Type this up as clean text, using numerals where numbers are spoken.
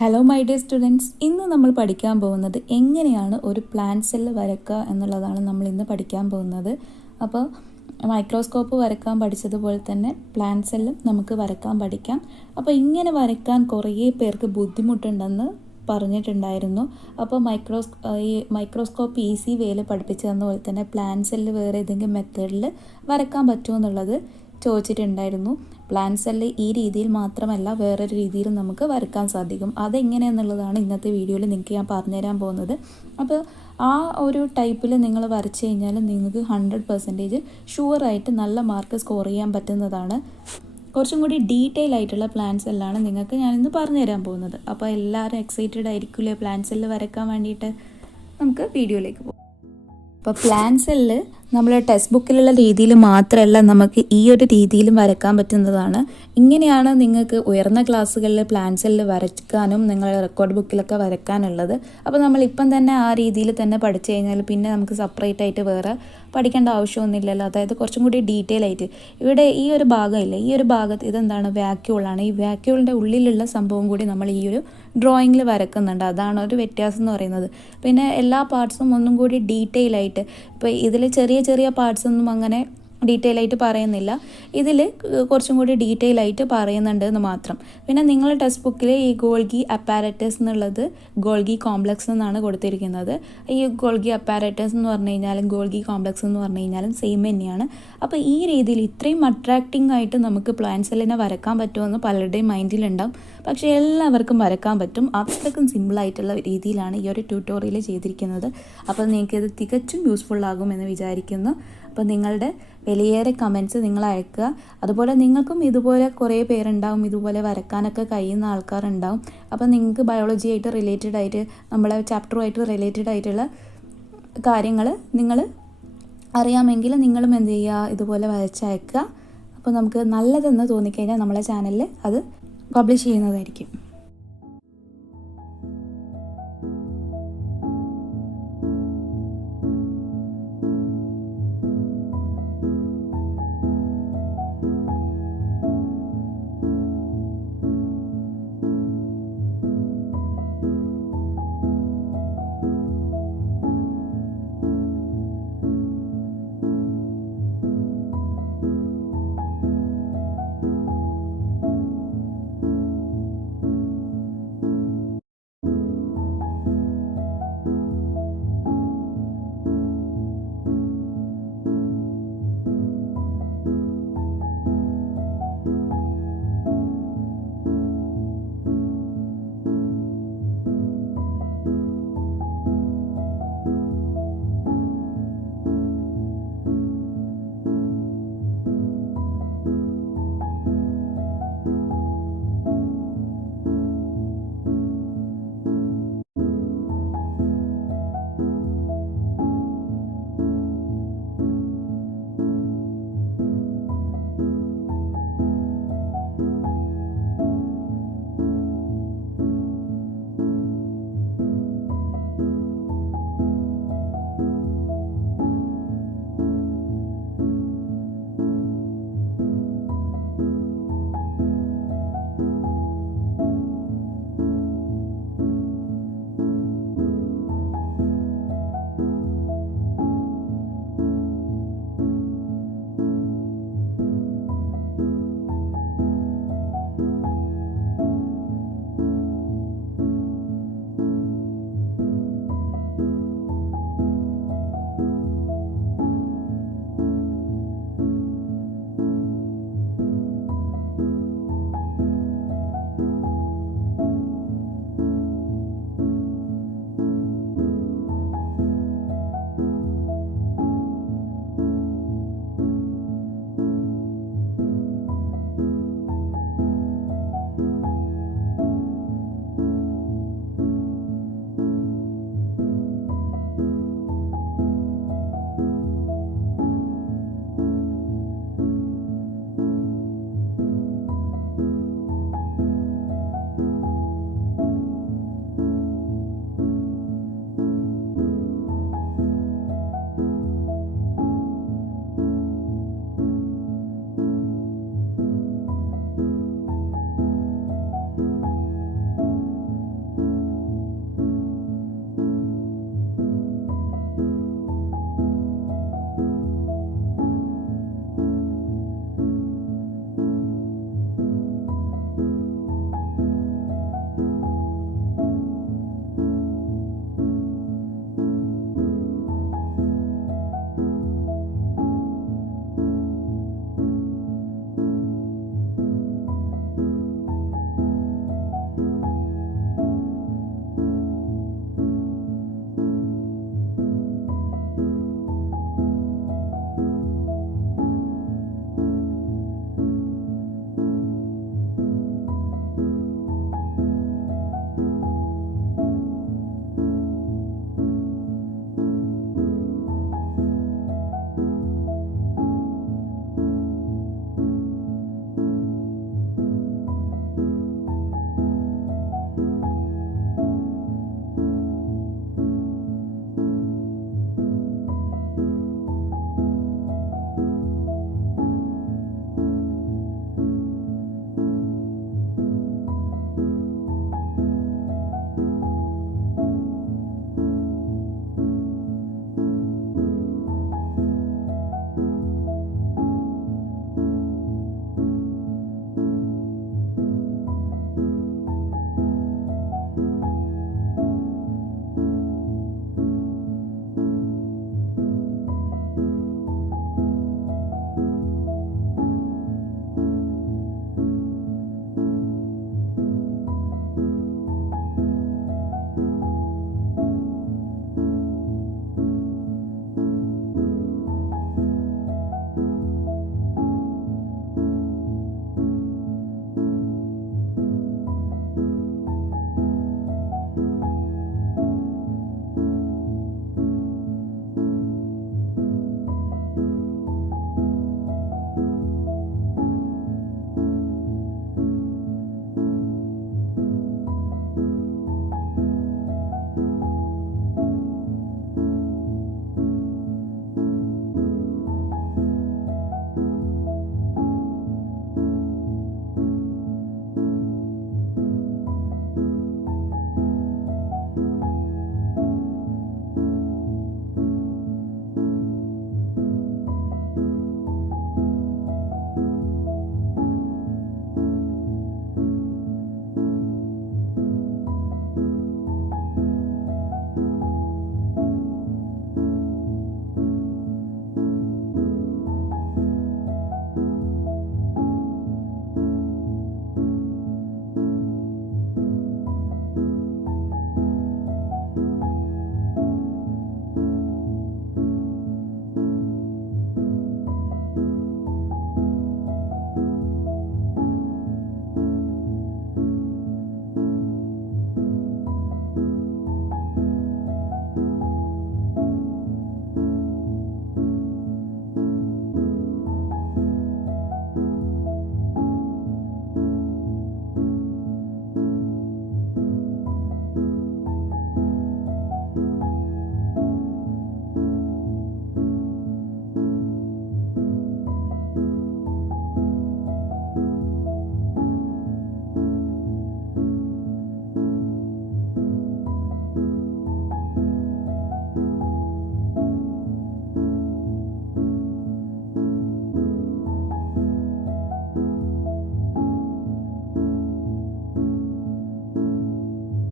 Hello my dear students, ഇന്ന് നമ്മൾ പഠിക്കാൻ പോകുന്നത് എങ്ങനെയാണ് ഒരു പ്ലാന്റ് സെല്ല് വരയ്ക്കുക എന്നുള്ളതാണ് നമ്മൾ ഇന്ന് പഠിക്കാൻ പോകുന്നത്. അപ്പോൾ മൈക്രോസ്കോപ്പ് വരയ്ക്കാൻ പഠിച്ചതുപോലെ തന്നെ പ്ലാന്റ് സെല്ലും നമുക്ക് വരയ്ക്കാൻ പഠിക്കാം. അപ്പോൾ ഇങ്ങനെ വരയ്ക്കാൻ കുറേ പേർക്ക് ബുദ്ധിമുട്ടുണ്ടെന്ന് പറഞ്ഞിട്ടുണ്ടായിരുന്നു. അപ്പോൾ മൈക്രോസ്കോപ്പ് ഈസി വേയിൽ പഠിപ്പിച്ചു തന്ന പോലെ തന്നെ പ്ലാന്റ് സെല്ല് വേറെ ഏതെങ്കിലും മെത്തേഡിൽ വരയ്ക്കാൻ പറ്റുമോ എന്നുള്ളത് ചോദിച്ചിട്ടുണ്ടായിരുന്നു. പ്ലാന്റ് സെല്ല് ഈ രീതിയിൽ മാത്രമല്ല വേറൊരു രീതിയിൽ നമുക്ക് വരയ്ക്കാൻ സാധിക്കും. അതെങ്ങനെയെന്നുള്ളതാണ് ഇന്നത്തെ വീഡിയോയിൽ നിങ്ങൾക്ക് ഞാൻ പറഞ്ഞുതരാൻ പോകുന്നത്. അപ്പോൾ ആ ഒരു ടൈപ്പിൽ നിങ്ങൾ വരച്ച് കഴിഞ്ഞാൽ നിങ്ങൾക്ക് 100% ഷുവറായിട്ട് നല്ല മാർക്ക് സ്കോർ ചെയ്യാൻ പറ്റുന്നതാണ്. കുറച്ചും കൂടി ഡീറ്റെയിൽ ആയിട്ടുള്ള പ്ലാന്റ് സെല്ലാണ് നിങ്ങൾക്ക് ഞാനിന്ന് പറഞ്ഞു തരാൻ പോകുന്നത്. അപ്പോൾ എല്ലാവരും എക്സൈറ്റഡ് ആയിരിക്കില്ലേ പ്ലാന്റ് സെല്ല് വരയ്ക്കാൻ വേണ്ടിയിട്ട്? നമുക്ക് വീഡിയോയിലേക്ക് പോകാം. അപ്പോൾ പ്ലാന്റ് സെല്ല് നമ്മൾ ടെക്സ്റ്റ് ബുക്കിലുള്ള രീതിയിൽ മാത്രമല്ല നമുക്ക് ഈ ഒരു രീതിയിലും വരയ്ക്കാൻ പറ്റുന്നതാണ്. ഇങ്ങനെയാണ് നിങ്ങൾക്ക് ഉയർന്ന ക്ലാസ്സുകളിൽ പ്ലാന്റ് സെല്ല് വരയ്ക്കാനും നിങ്ങളുടെ റെക്കോർഡ് ബുക്കിലൊക്കെ വരയ്ക്കാനുള്ളത്. അപ്പോൾ നമ്മളിപ്പം തന്നെ ആ രീതിയിൽ തന്നെ പഠിച്ചു കഴിഞ്ഞാൽ പിന്നെ നമുക്ക് സെപ്പറേറ്റ് ആയിട്ട് വേറെ പഠിക്കേണ്ട ആവശ്യമൊന്നുമില്ലല്ലോ. അതായത് കുറച്ചും കൂടി ഡീറ്റെയിൽ ആയിട്ട് ഇവിടെ ഈ ഒരു ഭാഗമില്ല, ഈ ഒരു ഭാഗത്ത് ഇതെന്താണ് വാക്യൂളാണ്. ഈ വാക്യൂളിൻ്റെ ഉള്ളിലുള്ള സംഭവം കൂടി നമ്മൾ ഈ ഒരു ഡ്രോയിങ്ങിൽ വരക്കുന്നുണ്ട്. അതാണ് ഒരു വ്യത്യാസം എന്ന് പറയുന്നത്. പിന്നെ എല്ലാ പാർട്സും ഒന്നും കൂടി ഡീറ്റെയിൽ ആയിട്ട്, ഇപ്പോൾ ഇതിൽ ചെറിയ ചെറിയ പാർട്സ് ഒന്നും അങ്ങനെ ഡീറ്റെയിൽ ആയിട്ട് പറയുന്നില്ല, ഇതിൽ കുറച്ചും കൂടി ഡീറ്റെയിൽ ആയിട്ട് പറയുന്നുണ്ട് എന്ന് മാത്രം. പിന്നെ നിങ്ങളുടെ ടെക്സ്റ്റ് ബുക്കിൽ ഈ ഗോൾഗി അപ്പാരറ്റസ് എന്നുള്ളത് ഗോൾഗി കോംപ്ലക്സ് എന്നാണ് കൊടുത്തിരിക്കുന്നത്. ഈ ഗോൾഗി അപ്പാരറ്റസ് എന്ന് പറഞ്ഞു കഴിഞ്ഞാലും ഗോൾഗി കോംപ്ലക്സ് എന്ന് പറഞ്ഞു കഴിഞ്ഞാലും സെയിം തന്നെയാണ്. അപ്പോൾ ഈ രീതിയിൽ ഇത്രയും അട്രാക്റ്റിംഗ് ആയിട്ട് നമുക്ക് പ്ലാന്റ് സെല്ലിനെ വരയ്ക്കാൻ പറ്റുമെന്ന് പലരുടെയും മൈൻഡിലുണ്ടാവും. പക്ഷേ എല്ലാവർക്കും വരയ്ക്കാൻ പറ്റും. അത്രയ്ക്കും സിമ്പിളായിട്ടുള്ള രീതിയിലാണ് ഈ ഒരു ട്യൂട്ടോറിയൽ ചെയ്തിരിക്കുന്നത്. അപ്പോൾ നിങ്ങൾക്കിത് തികച്ചും യൂസ്ഫുൾ ആകുമെന്ന് വിചാരിക്കുന്നു. അപ്പോൾ നിങ്ങളുടെ വലിയേറെ കമൻറ്റ്സ് നിങ്ങൾ അയക്കുക. അതുപോലെ നിങ്ങൾക്കും ഇതുപോലെ കുറേ പേരുണ്ടാവും ഇതുപോലെ വരയ്ക്കാനൊക്കെ കഴിയുന്ന ആൾക്കാരുണ്ടാവും. അപ്പോൾ നിങ്ങൾക്ക് ബയോളജി ആയിട്ട് റിലേറ്റഡ് ആയിട്ട് നമ്മളെ ചാപ്റ്ററുമായിട്ട് റിലേറ്റഡ് ആയിട്ടുള്ള കാര്യങ്ങൾ നിങ്ങൾ അറിയാമെങ്കിൽ നിങ്ങളും എന്ത് ചെയ്യുക, ഇതുപോലെ വരച്ചയക്കുക. അപ്പോൾ നമുക്ക് നല്ലതെന്ന് തോന്നിക്കഴിഞ്ഞാൽ നമ്മളെ ചാനലിൽ അത് പബ്ലിഷ് ചെയ്യുന്നതായിരിക്കും.